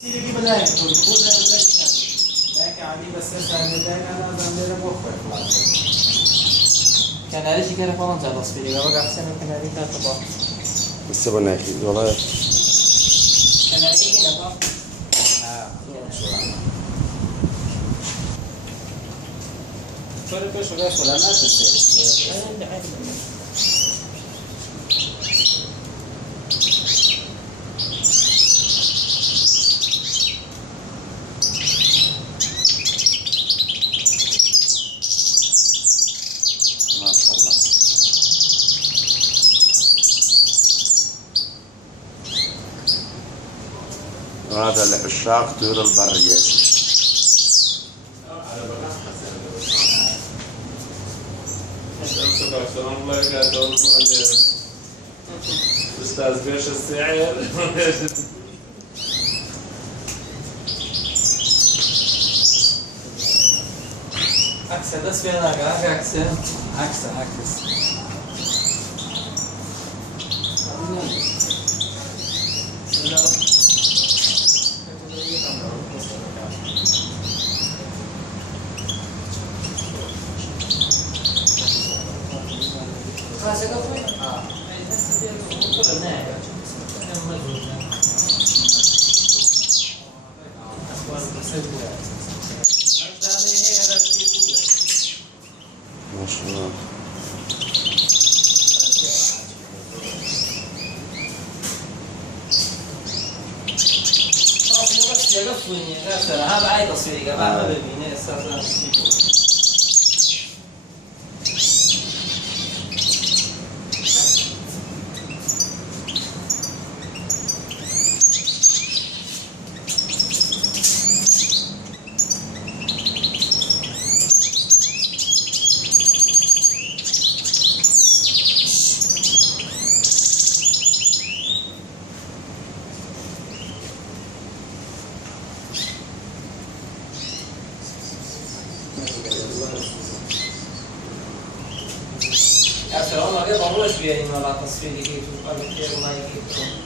تيجي بداية تقول لكن عادي بس سهل أنا زندير بوفر خلاص. كان عليه شيء كان فلان جالس فيه بقى أحسن كان عليه كاتبه. بس بناكي والله. كان عليه كنا طب. شو كل شو قاس ولا ما تسير. ما شاء الله. هذا العشاق طيور البرية. السلام عليكم أستاذ بيش السعير. عكس بس فينا عكس. ما شاء الله. هذا عايز تصوير قبل ما ببينه اساسا. يا سلام، ما بيضرورش يعني ما لا تصوير يجيب وما يجيب.